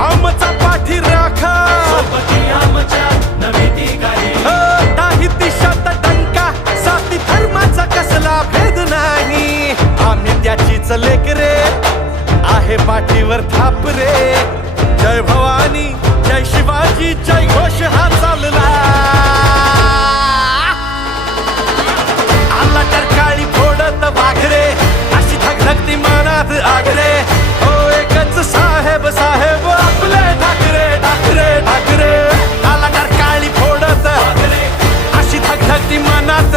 आमचा पाठी राखा नाही दिशात टंका जाती धर्माचा कसला भेद नाही आम्ही त्याचीच लेकरे आहे पाठीवर थाप रे जय भवानी जय शिवाजी जय घोष हा चालला आला तर काळी फोडत वाघरे अशी धगधगती मनात आगरे हो एकच साहेब साहेब आपले ठाकरे ठाकरे ठाकरे आला तर काळी फोडत अशी धगधगती मनात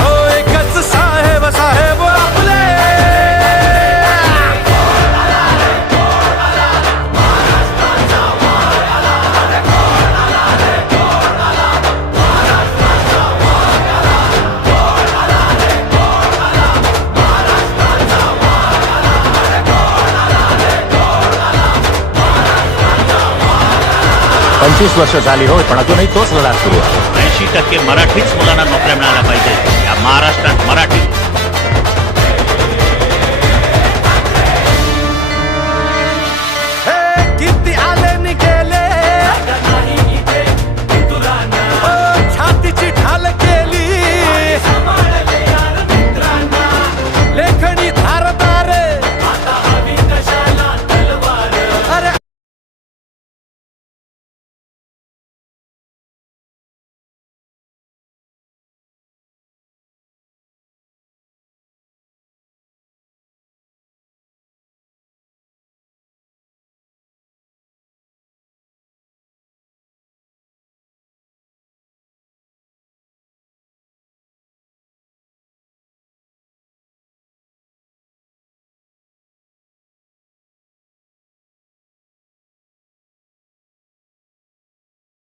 हो एकच साहेब साहेब आपले पंचवीस वर्ष झाली हो पण अजूनही तोच लढा सुरू आहे. 80% मराठीच मुलांना नोकऱ्या मिळाल्या पाहिजे. या महाराष्ट्रात मराठी